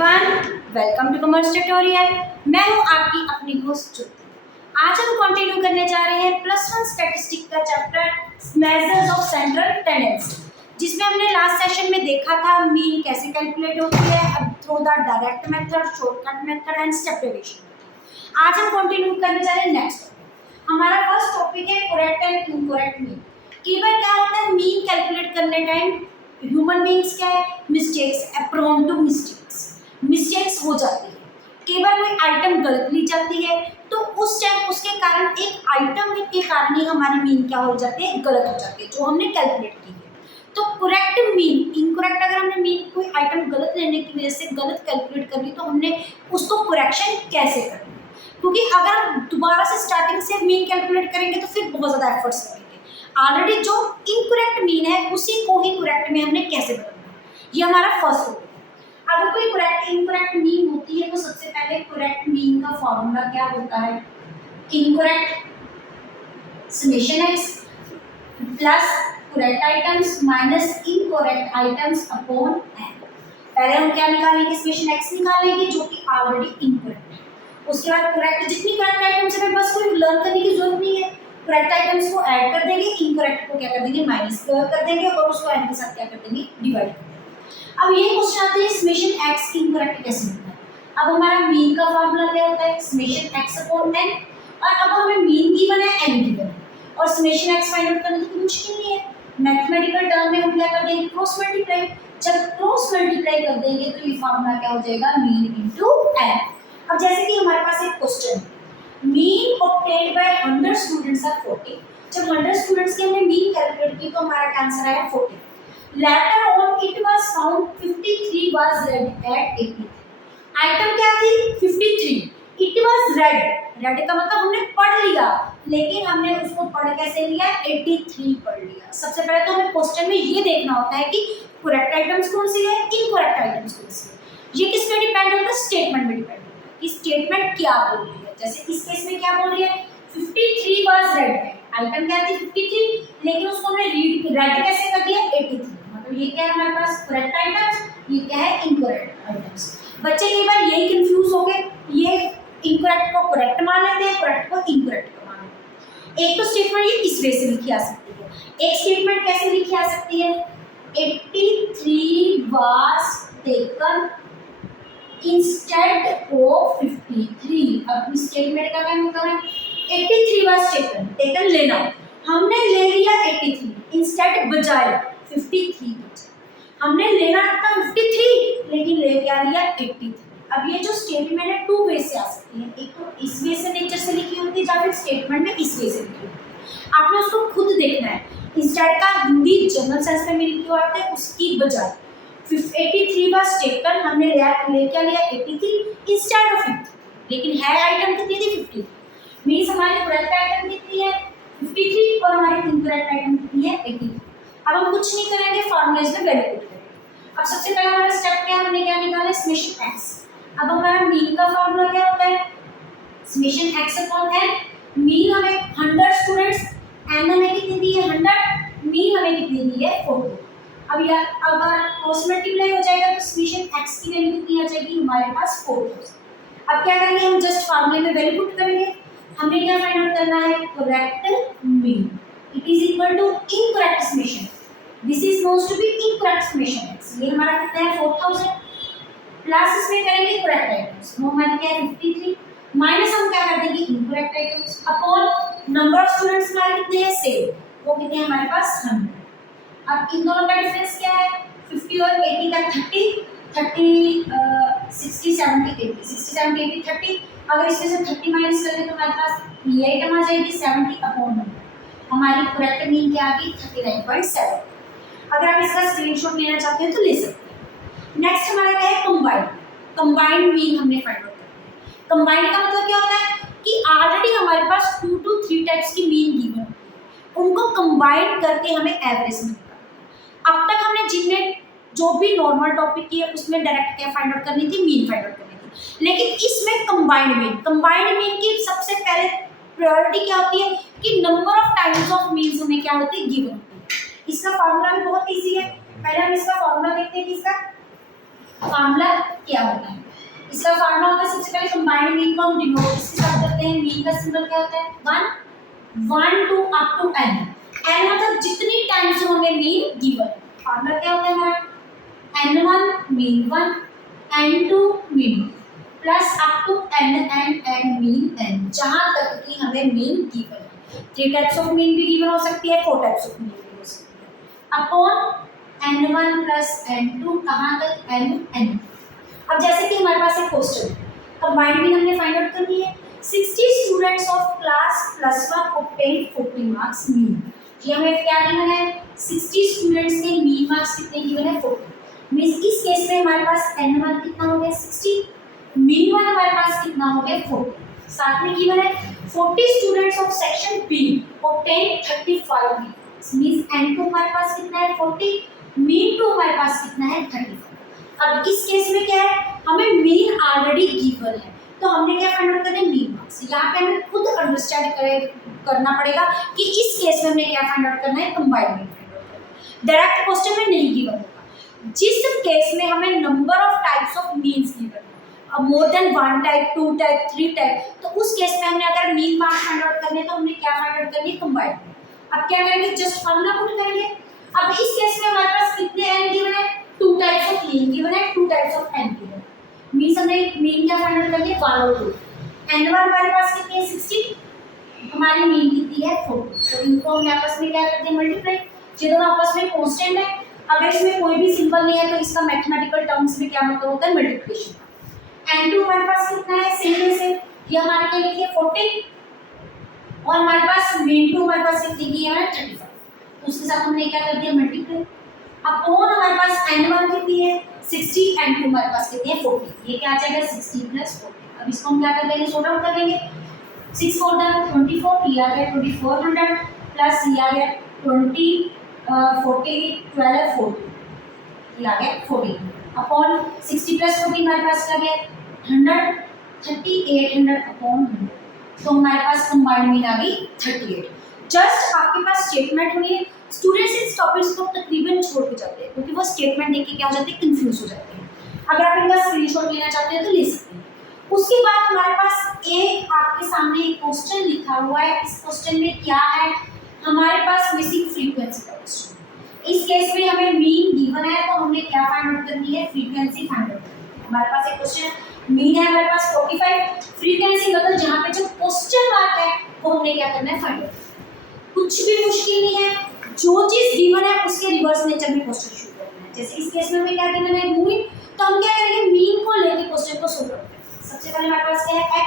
Everyone, welcome to commerce tutorial. मैं हूं आपकी अपनी होस्ट ज्योति। आज हम कंटिन्यू करने जा रहे हैं +1 स्टैटिस्टिक का chapter measures of central tendency, जिसमें हमने लास्ट सेशन में देखा था मीन कैसे कैलकुलेट होती है अब through the direct method, shortcut method and step derivation. आज हम कंटिन्यू करने जा रहे हैं नेक्स्ट टॉपिक। हमारा फर्स्ट टॉपिक है करेक्ट एंड इनकरेक्ट मीन। कई बार क्या होता है मीन कैलकुलेट करने टाइम ह्यूमन बीइंग्स क्या है मिस्टेक्स, प्रोन टू मिस्टेक्स हो जाती है। कई बार कोई आइटम गलत ली जाती है तो उस टाइम उसके कारण एक आइटम के कारण ही हमारी मीन क्या हो जाती है, गलत हो जाती है जो हमने कैलकुलेट की है। तो करेक्ट मीन, इनकरेक्ट अगर हमने मीन कोई आइटम गलत लेने की वजह से गलत कैलकुलेट कर ली तो हमने उसको करेक्शन कैसे करना है, क्योंकि अगर दोबारा से स्टार्टिंग से मीन कैलकुलेट करेंगे तो फिर बहुत ज़्यादा एफर्ट्स लगेंगे। ऑलरेडी जो इनकरेक्ट मीन है उसी को ही करेक्ट में हमने कैसे बदलना, ये हमारा फर्स्ट हो। अगर कोई करेक्ट इनकरेक्ट मीन होती है तो सबसे पहले करेक्ट मीन का फॉर्मूला क्या होता है, incorrect summation x plus correct items minus incorrect items upon n। पहले हम क्या निकालेंगे, समेशन x निकालेंगे जो कि ऑलरेडी इनकरेक्ट है। उसके बाद करेक्ट जितनी करेक्ट आइटम्स है बस कोई लर्न करने की जरूरत नहीं है, करेक्ट आइटम्स को ऐड कर देंगे, इनकरेक्ट को क्या कर देंगे माइनस कर देंगे और उसको n के साथ क्या कर देंगे डिवाइड कर देंगे। अब ये क्वेश्चन आते हैं समेशन x इनकरेक्ट कैसे होता है। अब हमारा मीन का फार्मूला क्या होता है, समेशन x अपॉन n। और अब हमें मीन गिवन है, n गिवन है और समेशन x फाइंड आउट करना तो कोई मुश्किल नहीं है। मैथमेटिकल टर्म में हम क्या कर देंगे, क्रॉस मल्टीप्लाई। जब क्रॉस मल्टीप्लाई कर देंगे तो ये फार्मूला क्या हो जाएगा, मीन इनटू n। अब जैसे कि हमारे पास एक क्वेश्चन है, mean obtained by 100 students are 40। जब 100 स्टूडेंट्स की हमने मीन कैलकुलेट की तो हमारा आंसर आया 40। Later on it was found 53 was read at 83। Item क्या थी 53, it was read। read का मतलब हमने पढ़ लिया, लेकिन हमने उसको पढ़ कैसे लिया, 83 पढ़ लिया। सबसे पहले तो हमें क्वेश्चन में ये देखना होता है कि करेक्ट आइटम्स कौन सी है, इनकरेक्ट आइटम्स कौन सी है। ये किस पे डिपेंड होता है, स्टेटमेंट में डिपेंड होता है कि स्टेटमेंट क्या बोल रही है। जैसे इस केस में क्या बोल रही है, 53 was read है, आइटम क्या थी 53, लेकिन उसको हमने रेड कैसे कर दिया 83। ये क्या है हमारे पास करेक्ट आइटम्स, ये क्या है इनकरेक्ट आइटम्स। बच्चे कई बार यही कंफ्यूज हो गए, ये इनकरेक्ट को करेक्ट मान लेते हैं, करेक्ट को इनकरेक्ट मान लेते हैं। एक तो स्टेटमेंट ये इस वे से लिखी आ सकती है, एक स्टेटमेंट कैसे लिखी आ सकती है, 83 वाज टेकन इंस्टेड ऑफ 53। अब इस स्टेटमेंट का क्या मतलब है, 83 वाज टेकन लेना, हमने ले लिया 83 इंस्टेड बजाय 53, हमने लेना था 53 लेकिन ले क्या लिया 83। अब ये जो स्टेटमेंट है टू वे से आ सकती है, एक तो इस वे से नेचर से लिखी होती है या फिर स्टेटमेंट में इस वे से लिखी होती है। आपने उसको खुद देखना है। इंस्टेड का हिंदी जनरल सेंस में मीनिंग क्यों आता है, उसकी बजाय 83 वाज टेकन, हमने ले क्या लिया 83 इंस्टेड ऑफ 53, लेकिन है आइटम कितनी थी 53। मींस हमारी करेक्ट आइटम कितनी है 53 और हमारी इनकरेक्ट आइटम कितनी है 83। अब हम कुछ नहीं करेंगे, फॉर्मूलेज में वैल्यू पुट करेंगे। अब सबसे पहला हमारा स्टेप क्या है, हमने क्या निकाला समेशन x। अब हमारा मीन का फॉर्मूला क्या होता है, summation x upon n। Mean हमें 100 स्टूडेंट्स, n हमें कितनी दी है 100, मीन हमें कितनी दी है 40। अब यार अगर क्रॉस मल्टीप्लाई हो जाएगा तो समेशन x की वैल्यू कितनी आ जाएगी हमारे पास 4000। अब क्या करेंगे, हम जस्ट फार्मूले में वैल्यू पुट करेंगे। हमें क्या फाइंड आउट करना है, correct mean it is equal to incorrect summation, this is known to be incorrect summation x। ये हमारा कितना है 4000 प्लस इसमें करेंगे करेक्ट आइटम्स, वो हमारे क्या है 53 माइनस हम क्या कर देंगे incorrect items upon number of students हमारे कितने हैं सेम, वो कितने हैं हमारे पास 100। अब इन दोनों का डिफरेंस क्या है, 50 और 80 का 30 60 70 80 60 70 80 30। अगर इसमें से 30 माइनस करें तो हमारे पास ये आइटम आ जाएगी 70 अपॉन 100। हमारी करेक्ट मीन क्या आ गई 39.7। अगर आप इसका स्क्रीनशॉट लेना चाहते हैं तो ले सकते हैं। नेक्स्ट हमारा क्या है कंबाइंड। कंबाइंड मीन हमने फाइंड आउट करना है। कंबाइंड का मतलब क्या होता है कि ऑलरेडी हमारे पास 2 to 3 टाइप्स की मीन गिवन होती है, उनको कंबाइन करके हमें एवरेज मिलता है। अब तक हमने जिनमें जो भी नॉर्मल टॉपिक की है उसमें डायरेक्ट क्या फाइंड आउट करनी थी, मीन फाइंड आउट करनी थी, लेकिन इसमें कंबाइंड मीन की सबसे पहले प्रायोरिटी क्या होती है कि number of times of means हमें क्या होती है गिवन होती है। इसका फार्मूला भी बहुत इजी है, पहले हम इसका फार्मूला देखते हैं कि इसका फार्मूला क्या होता है? इसका फार्मूला होता है, सबसे पहले कंबाइंड मीन को हम डिनोट इसके साथ करते हैं। मीन का सिंबल क्या होता है? 1 to up to n। n मतलब जितनी टाइम्स होंगे मीन गिवन। फार्मूला क्या होता है हमारा? n1 mean 1, n2 mean plus up to n mean n, जहां तक कि हमें मीन गिवन है। 3 टाइप्स ऑफ मीन भी गिवन हो सकती है, 4 टाइप्स ऑफ मीन भी हो सकती है। अपॉन n1 प्लस n2 कहां तक? n। अब जैसे कि हमारे पास एक क्वेश्चन है, कंबाइंड मीन हमने फाइंड आउट करनी है। 60 students of class +1 obtained 40 marks mean. ये हमें क्या गिवन है? 60 स्टूडेंट्स के मीन मार्क्स कितने गिवन है? 40। मींस इस केस में हमारे पास n1 कितना हो गया? 60, मीन 1 हमारे पास कितना हो गया? 40। साथ में गिवन है 40 students of section B obtained 35 marks. Means n2 हमारे पास कितना है? 40, मीन 2 हमारे पास कितना है? 35। अब इस केस में क्या है? हमें मीन ऑलरेडी गिवन है, तो हमने क्या फाइंड आउट करना है? Mean marks. यहाँ पे हमें खुद अंडरस्टैंड करना पड़ेगा कि इस केस में हमें क्या फाइंड आउट करना है? कंबाइंड मीन फाइंड आउट करना है। डायरेक्ट क्वेश्चन में नहीं गिवन होगा। जिस केस में हमें number of types of means given है, अब more than 1 type, 2 type, 3 type, तो उस केस में हमने अगर मीन मार्क्स फाइंड आउट करने तो हमने क्या फाइंड आउट करनी है? Combined mean. अब क्या करेंगे? जस्ट फॉर्मूला पुट करेंगे। अब इस केस में हमारे पास कितने n गिवन है? 2 टाइप्स ऑफ मीन गिवन है, 2 टाइप्स ऑफ n गिवन है। मींस हमने मीन क्या फाइंड आउट करनी है? 1 और 2। n1 हमारे पास कितनी है? 60, हमारी मीन कितनी है? 40। तो इनको हम आपस में क्या करते हैं? मल्टीप्लाई। ये दोनों आपस में कांस्टेंट है, अगर इसमें कोई भी सिंबल नहीं है तो इसका मैथमेटिकल टर्म्स में क्या मतलब होता है? मल्टीप्लिकेशन। n2 हमारे पास कितना है? सेम से ये हमारे क्या लिखिए? 40, और हमारे पास मीन 2 हमारे पास कितनी की है? 35। तो उसके साथ हमने क्या कर दिया? मल्टीप्लाई। अपॉन हमारे पास n1 कितनी है? 60, n2 हमारे पास कितनी है? 40। ये क्या आ जाएगा? 60 प्लस 40। अब इसको हम क्या कर लेंगे? सॉर्ट आउट कर लेंगे। 6 4 24, ये आ गया 2400 प्लस ये आ गया 20 40 12 40, ये आ गया 40 अपॉन 60 प्लस 40 हमारे पास क्या गया? 100, 3800 अपॉन 100। तो हमारे पास कंबाइंड मीन आ गई 38। जस्ट आपके पास स्टेटमेंट होनी है। स्टूडेंट्स इस टॉपिक्स को तकरीबन छोड़ के जाते हैं, क्योंकि वो स्टेटमेंट देख के क्या हो जाते हैं? कंफ्यूज हो जाते हैं। अगर आप इनका स्क्रीनशॉट लेना चाहते हैं तो ले सकते हैं। उसके बाद हमारे पास एक आपके सामने एक क्वेश्चन लिखा हुआ है। इस क्वेश्चन में क्या है? हमारे पास मिसिंग फ्रीक्वेंसी का क्वेश्चन। इस केस में हमें मीन गिवन है, तो हमने क्या फाइंड आउट करनी है? फ्रीक्वेंसी फाइंड आउट करनी है। हमारे पास एक क्वेश्चन मीन है हमारे पास 45, फ्रीक्वेंसी मतलब जहाँ पे जो क्वेश्चन मार्क है वो हमने क्या करना है? Find out. कुछ भी मुश्किल नहीं है, जो चीज गिवन है उसके रिवर्स नेचर में क्वेश्चन शुरू करना है। जैसे इस केस में हमें क्या गिवन है? मीन, तो हम क्या करेंगे? मीन को लेके क्वेश्चन को सॉल्व करेंगे। सबसे पहले हमारे पास क्या है?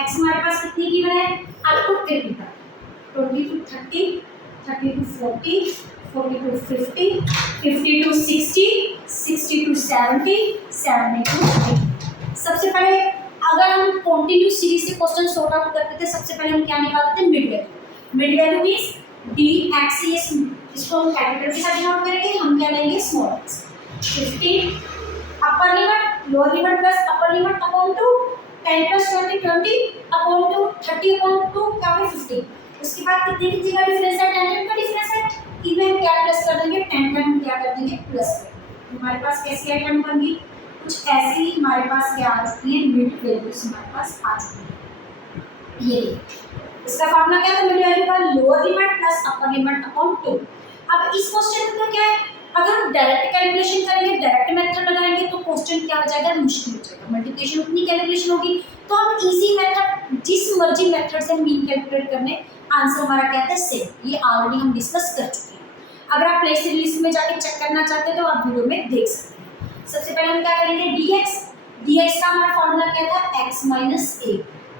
x हमारे पास कितनी गिवन है? अप टू 80 तक, 20 to 30, 30 to 40, 40 to 50, 50 to 60, 60 to 70, 70 to 80। सबसे पहले अगर हम कॉन्टिन्यूस सीरीज से क्वेश्चन सॉर्ट आउट करते थे, सबसे पहले हम क्या निकालते थे? Mid value. Mid value means dx, इसको हम कैपिटल के साथ डिनोट करेंगे, हम क्या लेंगे? Small x। 15 upper limit, lower limit plus upper limit upon 2, 10 plus 20 20 upon 2, 30 upon 2 क्या है? 50। उसके बाद कितने की जगह डिफरेंस है? 10 का डिफरेंस है, इनमें हम क्या प्लस कर देंगे? 10 का हम क्या कर देंगे? प्लस कर देंगे। हमारे पास कैसी आइटम बन गई? कुछ ऐसी हमारे पास क्या आ चुकी है? मिड वैल्यूज हमारे पास आ चुकी है। ये इसका फॉर्मूला क्या था? मिड वैल्यू का lower limit plus upper limit upon 2। अब इस क्वेश्चन में क्या है? अगर हम डायरेक्ट कैलकुलेशन करेंगे, डायरेक्ट मेथड लगाएंगे तो क्वेश्चन क्या हो जाएगा? मुश्किल हो जाएगा। मल्टीप्लिकेशन उतनी कैलकुलेशन होगी, तो हम इजी मेथड, जिस मर्जी मेथड से मीन कैलकुलेट करने, आंसर हमारा क्या है? सेम। ये ऑलरेडी हम डिस्कस कर चुके हैं। अगर आप प्लेलिस्ट लिस्ट में जाके चेक करना चाहते हैं तो आप वीडियो में देख सकते हैं। सबसे पहले हम क्या करेंगे? dx का हमारा फॉर्मूला क्या था? x minus a।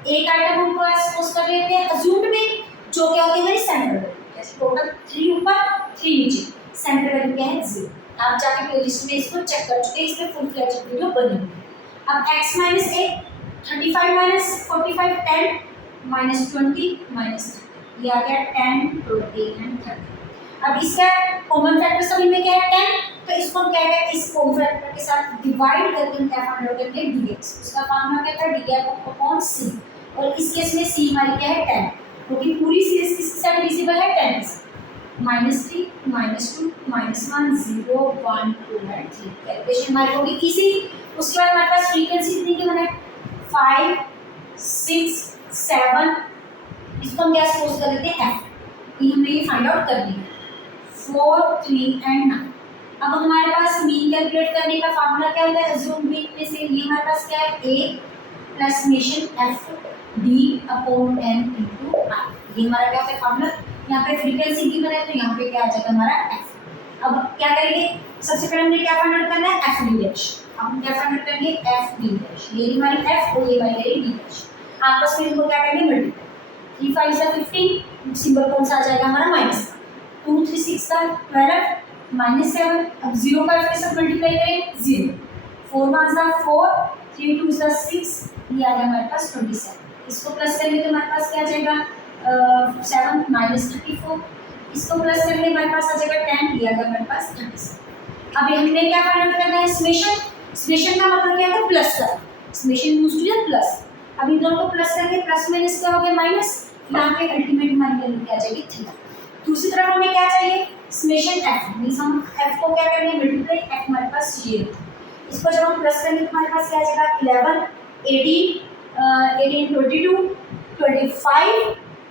एक आइटम हमको सपोज कर लेते हैं अज्यूम्ड में, जो क्या होती है? मेरी सेंटर वैल्यू। जैसे टोटल 3 ऊपर 3 नीचे, सेंटर वैल्यू क्या है? 0। आप जाके प्लेलिस्ट में इसको चेक कर चुके हैं, इसमें फुल फ्लेज्ड वीडियो बनी हुई है। अब x minus a, 35 minus 45 10 minus 20 minus 30, ये आ गया 10 20 एंड 30। अब इसका कॉमन फैक्टर सभी में क्या है? 10, तो इसको हम क्या है? इस कॉमन फैक्टर के साथ डिवाइड करके हम क्या फाइंड आउट करेंगे? dx। उसका फॉर्मूला क्या था? df अपॉन c, और इस केस में c हमारी क्या है? 10, क्योंकि पूरी सीरीज किसके साथ डिविजिबल है? 10 के साथ। -3 -2 -1 0 1 2 एंड 3। कैलकुलेशन हमारी होगी इजी। उसके बाद हमारे पास फ्रीक्वेंसी कितनी की बना है 5 6 7। इसको हम क्या सपोज कर देते हैं f। ये हमने ये फाइंड आउट कर लिया 4 3 एंड 9। अब हमारे पास मीन कैलकुलेट करने का फार्मूला क्या होता है अज्यूम मीन में से ये हमारे पास क्या है a plus summation f d upon n into i। ये हमारा क्या होता है फार्मूला। यहाँ पे फ्रीक्वेंसी गिवन है तो यहाँ पे क्या आ जाएगा हमारा f। अब क्या करेंगे सबसे पहले हमने क्या फाइंड आउट करना है f d डैश। अब हम क्या फाइंड आउट करेंगे f d डैश। ये हमारी f और ये हमारी d डैश आपस में इनको क्या करेंगे मल्टीप्लाई 3 5 से 15 सिंबल कौन सा आ जाएगा हमारा माइनस का 2 3 6 का 12 -7। अब 0 का इसके साथ मल्टीप्लाई करें 0 4 1 जा 4 3 2 जा 6 ये आ गया हमारे पास 27। इसको प्लस करेंगे तो हमारे पास क्या आ जाएगा 7 -34। इसको प्लस करेंगे हमारे पास आ जाएगा 10 ये आ गया हमारे पास 37। अब हमने क्या फाइंड आउट करना है समेशन। समेशन का मतलब क्या है प्लस का summation used to the plus. अब इन दोनों को प्लस करेंगे प्लस माइनस क्या हो गया माइनस। यहाँ पे अल्टीमेट हमारी वैल्यू क्या आ जाएगी 3। दूसरी तरफ हमें क्या चाहिए समेशन f मींस हम f को क्या करेंगे मल्टीप्लाई f हमारे पास ये इसको जब हम प्लस करेंगे तो हमारे पास क्या आ जाएगा 11 18 18 22 25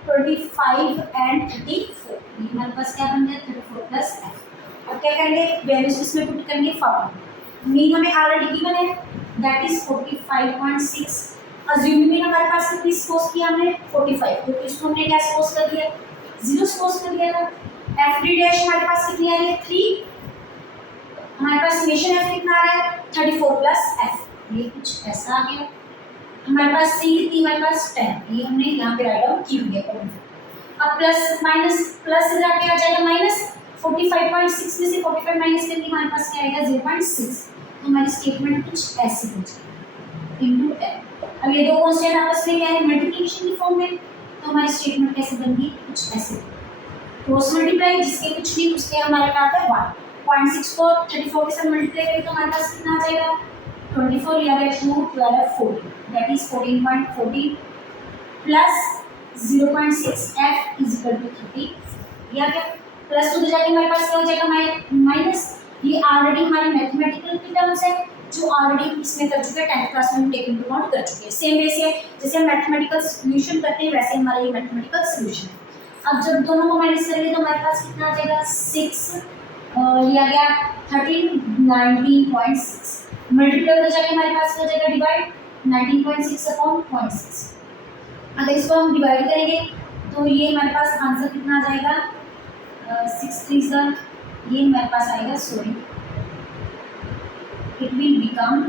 25 एंड 34। ये हमारे पास क्या बन गया 34 प्लस f। अब क्या करेंगे वैल्यूज इसमें पुट करेंगे फार्मूला। मीन हमें ऑलरेडी गिवन है दैट इज 45.6। अज्यूम में हमारे पास कितनी सपोज किया हमने 45 तो इसको हमने क्या सपोज कर दिया 0 सपोज कर दिया था। f d डैश हमारे पास कितनी आ रही है 3। हमारे पास समेशन f कितना आ रहा है 34 प्लस f। ये कुछ ऐसा आ गया। हमारे पास c कितनी हमारे पास 10 ये हमने यहाँ पे राइट डाउन की हुई है। अब प्लस माइनस प्लस इधर क्या आ जाएगा माइनस 45.6 में से 45 माइनस करके हमारे पास क्या आएगा 0.6। तो हमारी स्टेटमेंट कुछ ऐसी हो जाएगी इनटू 10। अब ये दो कांस्टेंट आपस में क्या है मल्टीप्लिकेशन की फॉर्म में तो हमारी स्टेटमेंट कैसे बनेगी कुछ ऐसे क्रॉस मल्टीप्लाई जिसके कुछ नहीं उसके हमारे पास आता है 1.6 को 34 के साथ मल्टीप्लाई करें तो हमारे पास कितना आ जाएगा 24 या 2 12 14 that is 14.14 plus 0.6 f is equal to 30। या क्या प्लस उधर जाके हमारे पास क्या हो जाएगा माइनस। ये ऑलरेडी हमारी मैथमेटिकल की टर्म्स है जो ऑलरेडी इसमें कर चुके हैं 10th क्लास में टेक इनटू अकाउंट कर चुके हैं। सेम वैसे जैसे हम मैथमेटिकल सॉल्यूशन करते हैं वैसे हमारा ये मैथमेटिकल सॉल्यूशन है। अब जब दोनों को माइनस करेंगे तो हमारे पास कितना आ जाएगा 6 लिया गया 13 19.6 मल्टीप्लाई हो जाके हमारे पास हो जाएगा डिवाइड 19.6 अपॉन 0.6। अगर इसको हम डिवाइड करेंगे तो ये हमारे पास आंसर कितना आ जाएगा 6 3 सर ये हमारे पास आएगा सॉरी it will become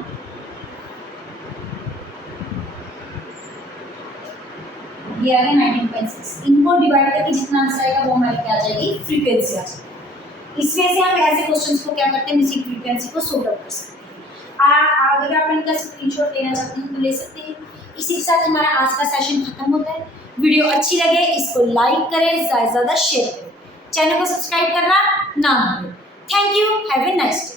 ये आ गया 19.6। इनको डिवाइड करके जितना आंसर आएगा वो हमारे क्या आ जाएगी फ्रीक्वेंसी आ जाएगी। इस वजह से हम ऐसे क्वेश्चंस को क्या करते हैं इसी फ्रीक्वेंसी को सॉल्व आउट कर सकते हैं। अगर आप इनका स्क्रीनशॉट लेना चाहते हैं तो ले सकते हैं। इसी के साथ हमारा आज का सेशन खत्म होता है। वीडियो अच्छी लगे इसको लाइक करें ज़्यादा से ज़्यादा शेयर करें चैनल को सब्सक्राइब करना ना भूलें। Thank you have a nice day.